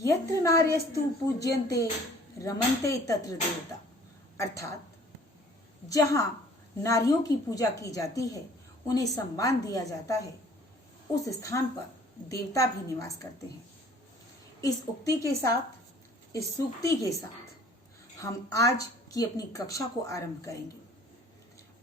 यत्र नार्यस्तु पूज्यन्ते रमन्ते तत्र देवता। अर्थात जहाँ नारियों की पूजा की जाती है, उन्हें सम्मान दिया जाता है, उस स्थान पर देवता भी निवास करते हैं। इस उक्ति के साथ, इस सूक्ति के साथ हम आज की अपनी कक्षा को आरंभ करेंगे।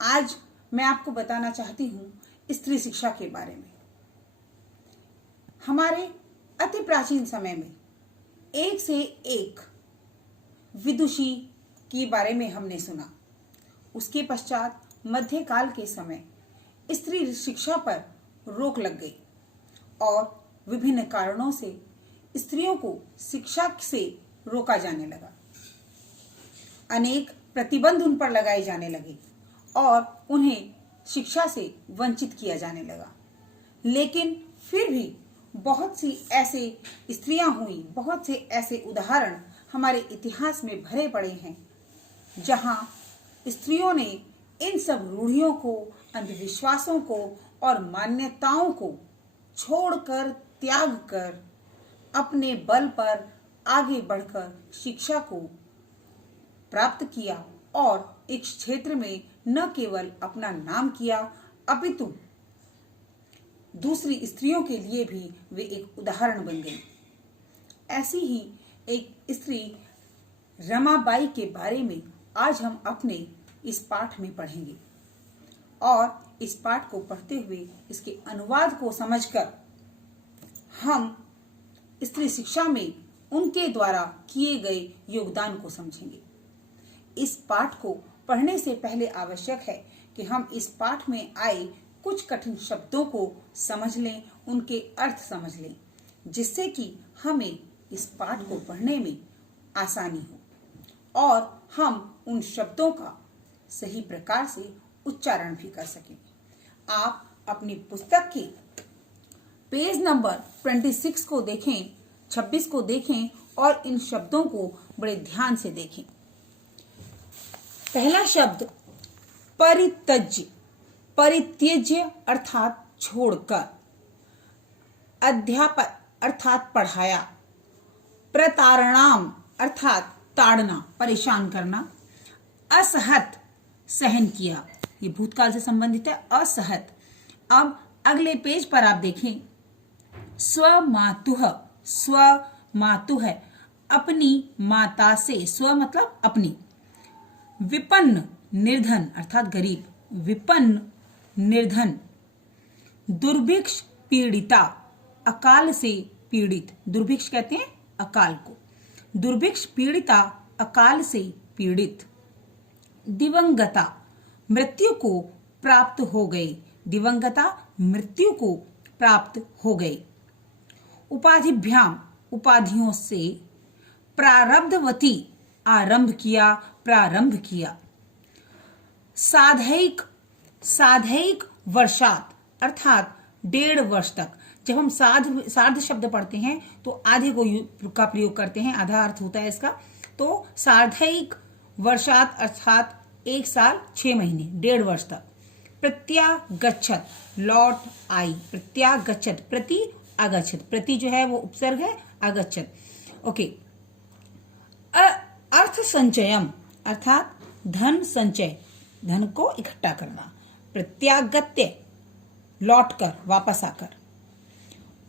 आज मैं आपको बताना चाहती हूँ स्त्री शिक्षा के बारे में। हमारे अति प्राचीन समय में एक से एक विदुषी के बारे में हमने सुना। उसके पश्चात मध्यकाल के समय स्त्री शिक्षा पर रोक लग गई और विभिन्न कारणों से स्त्रियों को शिक्षा से रोका जाने लगा। अनेक प्रतिबंध उन पर लगाए जाने लगे और उन्हें शिक्षा से वंचित किया जाने लगा। लेकिन फिर भी बहुत सी ऐसे स्त्रियां हुई, बहुत से ऐसे उदाहरण हमारे इतिहास में भरे पड़े हैं जहां स्त्रियों ने इन सब रूढ़ियों को, अंधविश्वासों को और मान्यताओं को छोड़कर, त्याग कर अपने बल पर आगे बढ़कर शिक्षा को प्राप्त किया और इस क्षेत्र में न केवल अपना नाम किया, अपितु दूसरी स्त्रियों के लिए भी वे एक उदाहरण बन गई। ऐसी ही एक स्त्री रमाबाई के बारे में आज हम अपने इस पाठ में पढ़ेंगे और इस पाठ को पढ़ते हुए इसके अनुवाद को समझकर हम स्त्री शिक्षा में उनके द्वारा किए गए योगदान को समझेंगे। इस पाठ को पढ़ने से पहले आवश्यक है कि हम इस पाठ में आए कुछ कठिन शब्दों को समझ लें, उनके अर्थ समझ लें, जिससे कि हमें इस पाठ को पढ़ने में आसानी हो और हम उन शब्दों का सही प्रकार से उच्चारण भी कर सकें। आप अपनी पुस्तक के पेज नंबर 26 को देखें, 26 को देखें और इन शब्दों को बड़े ध्यान से देखें। पहला शब्द परित्यज्य, परित्यज्य अर्थात छोड़कर, अध्यापक अर्थात पढ़ाया, प्रतारणाम अर्थात ताड़ना, परेशान करना, असहत सहन किया, ये भूतकाल से संबंधित है, असहत। अब अगले पेज पर आप देखें, स्वमातुः, स्वमातुः है अपनी माता से, स्व मतलब अपनी, विपन्न निर्धन अर्थात गरीब, विपन्न निर्धन, दुर्भिक्ष पीड़िता अकाल से पीड़ित, दुर्भिक्ष कहते हैं अकाल को, दुर्भिक्ष पीड़िता अकाल से पीड़ित, दिवंगता मृत्यु को प्राप्त हो गए, दिवंगता मृत्यु को प्राप्त हो गए, उपाधिभ्याम उपाधियों से, प्रारब्धवती आरंभ किया, प्रारंभ किया, साधैक, साधैक वर्षात अर्थात 1.5 वर्ष तक। जब हम सार्ध शब्द पढ़ते हैं तो आधे का प्रयोग करते हैं, आधा अर्थ होता है इसका। तो सार्धैक वर्षात अर्थात 1 साल 6 महीने, 1.5 वर्ष तक। प्रत्यागच्छत लौट आई, प्रत्यागच्छत प्रति आगच्छत, प्रति जो है वो उपसर्ग है, आगच्छत ओके। अर्थ संचयम अर्थात धन संचय, धन को इकट्ठा करना, प्रत्यागत्य लौट कर, वापस आकर,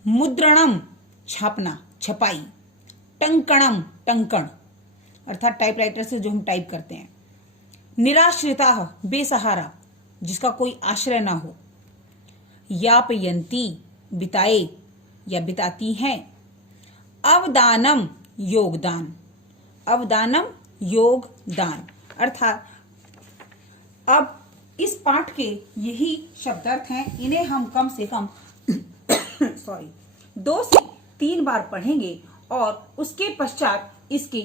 मुद्रणम छापना, छपाई, टंकणम टंकण अर्थात टाइपराइटर से जो हम टाइप करते हैं, निराश्रिता बेसहारा जिसका कोई आश्रय ना हो, यापयंती बिताए या बिताती हैं, अवदानम योगदान, अवदानम योगदान अर्थात अब इस पाठ के यही शब्दार्थ हैं। इन्हें हम कम से कम 2 से 3 बार पढ़ेंगे और उसके पश्चात इसके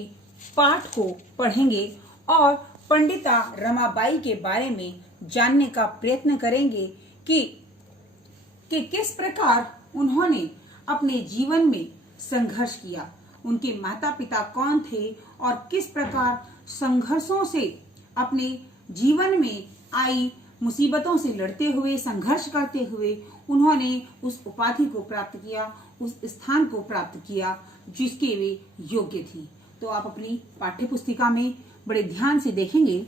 पाठ को पढ़ेंगे और पंडिता रमाबाई के बारे में जानने का प्रयत्न करेंगे कि किस प्रकार उन्होंने अपने जीवन में संघर्ष किया, उनके माता पिता कौन थे और किस प्रकार संघर्षों से अपने जीवन में आई मुसीबतों से लड़ते हुए, संघर्ष करते हुए उन्होंने उस उपाधि को प्राप्त किया, उस स्थान को प्राप्त किया जिसके वे योग्य थी। तो आप अपनी पाठ्य पुस्तिका में बड़े ध्यान से देखेंगे,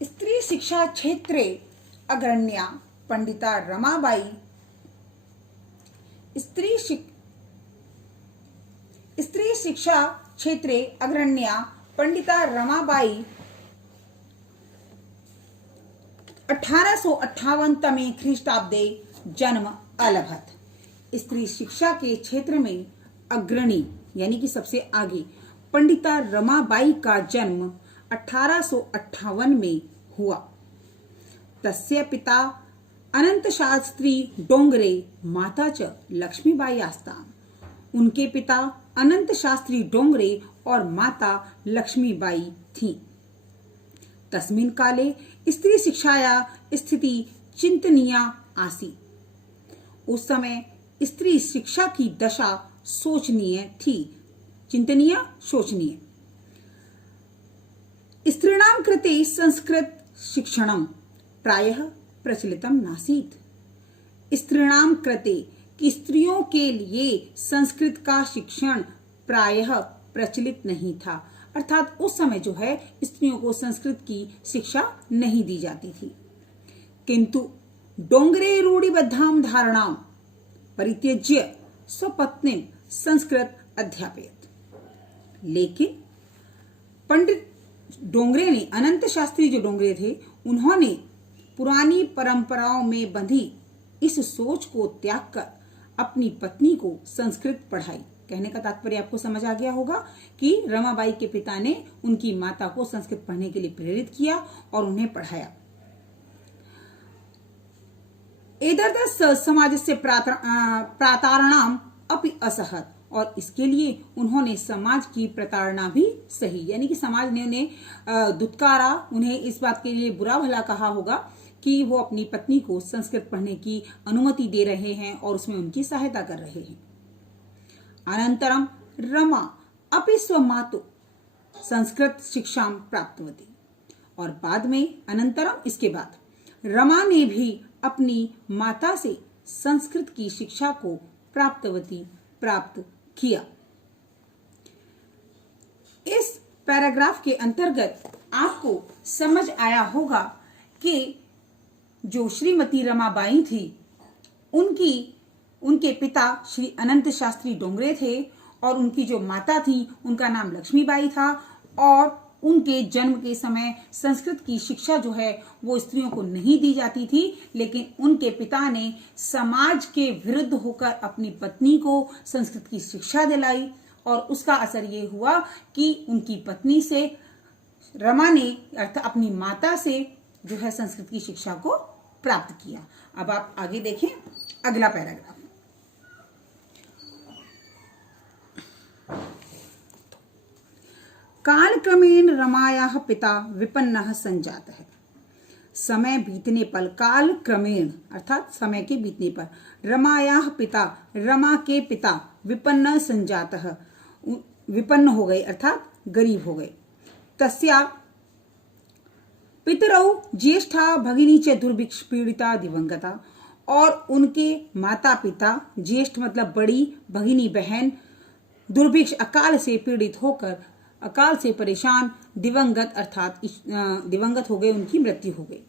स्त्री शिक्षा क्षेत्रे अग्रण्या पंडिता रमाबाई स्त्री शिक्षा क्षेत्रे अग्रण्या पंडिता रमाबाई 1858 तमे ख्रीष्टाब्दे जन्म अलभत। स्त्री शिक्षा के क्षेत्र में अग्रणी यानी कि सबसे आगे पंडिता रमाबाई का जन्म 1858 में हुआ। तस्य पिता अनंत शास्त्री डोंगरे, माता च लक्ष्मीबाई आस्ताम। उनके पिता अनंत शास्त्री डोंगरे और माता लक्ष्मीबाई थी। तस्मिन् काले स्त्री शिक्षाया स्थिति चिंतनीया आसीत्। उस समय स्त्री शिक्षा की दशा सोचनीय थी, चिंतनीय सोचनीय। स्त्रीणां कृते संस्कृत शिक्षणं प्रायः प्रचलितम नासीत्। स्त्रीणां कृते कि स्त्रियों के लिए संस्कृत का शिक्षण प्रायः प्रचलित नहीं था, अर्थात उस समय जो है स्त्रियों को संस्कृत की शिक्षा नहीं दी जाती थी। किंतु डोंगरे रूढ़िबद्धां धारणां परित्यज्य स्वपत्नीं संस्कृत अध्यापयत्। लेकिन पंडित डोंगरे ने, अनंत शास्त्री जो डोंगरे थे, उन्होंने पुरानी परंपराओं में बंधी इस सोच को त्याग कर अपनी पत्नी को संस्कृत पढ़ाई। कहने का तात्पर्य आपको समझ आ गया होगा कि रमाबाई के पिता ने उनकी माता को संस्कृत पढ़ने के लिए प्रेरित किया और उन्हें पढ़ाया। एतद् समाजस्य प्रातारणाम अपि असहत, और इसके लिए उन्होंने समाज की प्रताड़ना भी सही, यानी कि समाज ने उन्हें दुत्कारा, उन्हें इस बात के लिए बुरा भला कहा होगा कि वो अपनी पत्नी को संस्कृत पढ़ने की अनुमति दे रहे हैं और उसमें उनकी सहायता कर रहे हैं। अनंतरम रमा अपि स्वमातु संस्कृत शिक्षा प्राप्तवती, और बाद में अनंतरम इसके बाद रमा ने भी अपनी माता से संस्कृत की शिक्षा को प्राप्त किया। इस पैराग्राफ के अंतर्गत आपको समझ आया होगा कि जो श्रीमती रमाबाई थी, उनके पिता श्री अनंत शास्त्री डोंगरे थे और उनकी जो माता थी उनका नाम लक्ष्मीबाई था, और उनके जन्म के समय संस्कृत की शिक्षा जो है वो स्त्रियों को नहीं दी जाती थी, लेकिन उनके पिता ने समाज के विरुद्ध होकर अपनी पत्नी को संस्कृत की शिक्षा दिलाई, और उसका असर ये हुआ कि उनकी पत्नी से, रमा ने अर्थात अपनी माता से जो है संस्कृत की शिक्षा को प्राप्त किया। अब आप आगे देखें अगला पैराग्राफ। कालक्रमेण रमायाः पिता विपन्नः संजातः। समय बीतने पर, काल क्रमेण अर्थात समय के बीतने पर, रमायाः पिता, रमा के पिता, विपन्न संजातः विपन्न हो गए अर्थात गरीब हो गए। तस्या पितरौ ज्येष्ठा भगिनी च दुर्भिक्ष पीड़िता दिवंगता, और उनके माता पिता, ज्येष्ठ मतलब बड़ी, भगिनी बहन, दुर्भिक्ष अकाल से पीड़ित होकर, अकाल से परेशान, दिवंगत अर्थात दिवंगत हो गए, उनकी मृत्यु हो गई।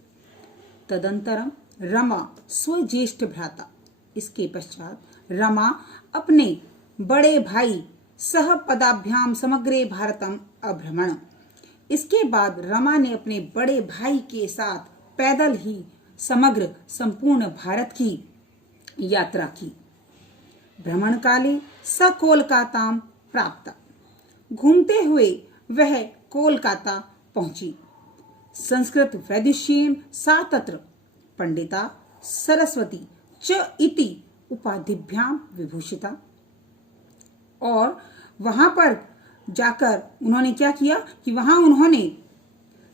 तदंतरम रमा स्वज्येष्ठ भ्राता, इसके पश्चात रमा अपने बड़े भाई सह पदाभ्याम समग्रे भारतम अभ्रमण, इसके बाद रमा ने अपने बड़े भाई के साथ पैदल ही समग्र संपूर्ण भारत की यात्रा की। भ्रमण काले स कोलकाताम प्राप्त, घूमते हुए वह कोलकाता पहुंची। संस्कृत वैदुष्येन सा तत्र पंडिता सरस्वती च इति उपाधिभ्याम विभूषिता, और वहां पर जाकर उन्होंने क्या किया कि वहां उन्होंने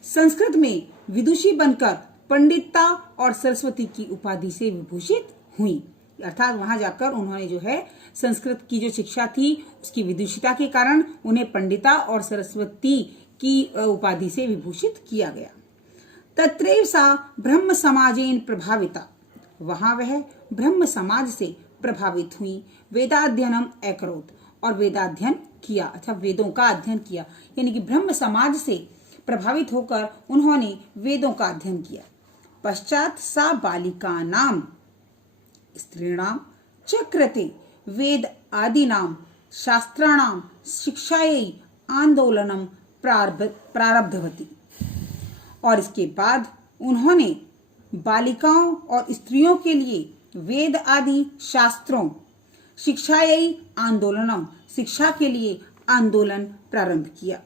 संस्कृत में विदुषी बनकर पंडिता और सरस्वती की उपाधि से विभूषित हुई, अर्थात वहां जाकर उन्होंने जो है संस्कृत की जो शिक्षा थी उसकी विदुषिता के कारण उन्हें पंडिता और सरस्वती की उपाधि से विभूषित किया गया। तत्रैव सा ब्रह्म समाजेन प्रभाविता, वहां वह ब्रह्म समाज से प्रभावित हुई। वेदाध्ययनम अकरोत, और वेदाध्ययन किया अथवा वेदों का अध्ययन किया, यानी कि ब्रह्म समाज से प्रभावित होकर उन्होंने वेदों का अध्ययन किया। पश्चात सा बालिका नाम स्त्रीणाम चक्रते वेद आदिनाम शास्त्राणाम शिक्षायै आंदोलनम प्रारब्धवती, और इसके बाद उन्होंने बालिकाओं और स्त्रियों के लिए वेद आदि शास्त्रों शिक्षायै आंदोलनम शिक्षा के लिए आंदोलन प्रारंभ किया।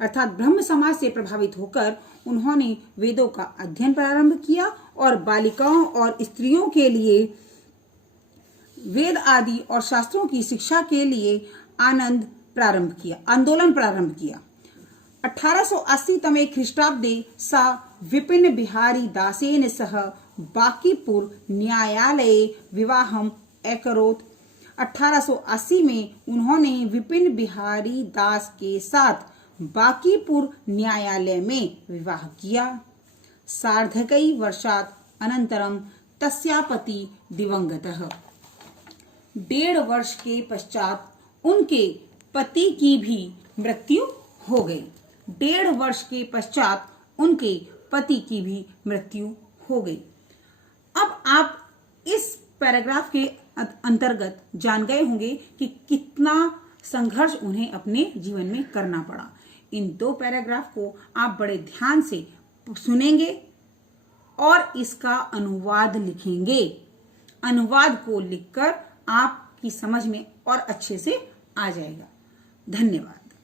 अर्थात ब्रह्म समाज से प्रभावित होकर उन्होंने वेदों का अध्ययन प्रारंभ किया और बालिकाओं और स्त्रियों के लिए वेद आदि और शास्त्रों की शिक्षा के लिए आंदोलन प्रारंभ किया। 1880 तमे ख्रीष्टाब्दे सा विपिन बिहारी दासेन सह बांकीपुर न्यायालये विवाहम अकरोत्। 1880 में उन्होंने विपिन बिहारी दास के साथ बांकीपुर न्यायालय में विवाह किया। सार्धकै वर्षात् अनंतरम तस्या पति दिवंगतः, 1.5 वर्ष के पश्चात उनके पति की भी मृत्यु हो गई। 1.5 वर्ष के पश्चात उनके पति की भी मृत्यु हो गई। अब आप इस पैराग्राफ के अंतर्गत जान गए होंगे कि कितना संघर्ष उन्हें अपने जीवन में करना पड़ा। इन 2 पैराग्राफ को आप बड़े ध्यान से सुनेंगे और इसका अनुवाद लिखेंगे। अनुवाद को लिखकर आपकी समझ में और अच्छे से आ जाएगा। धन्यवाद।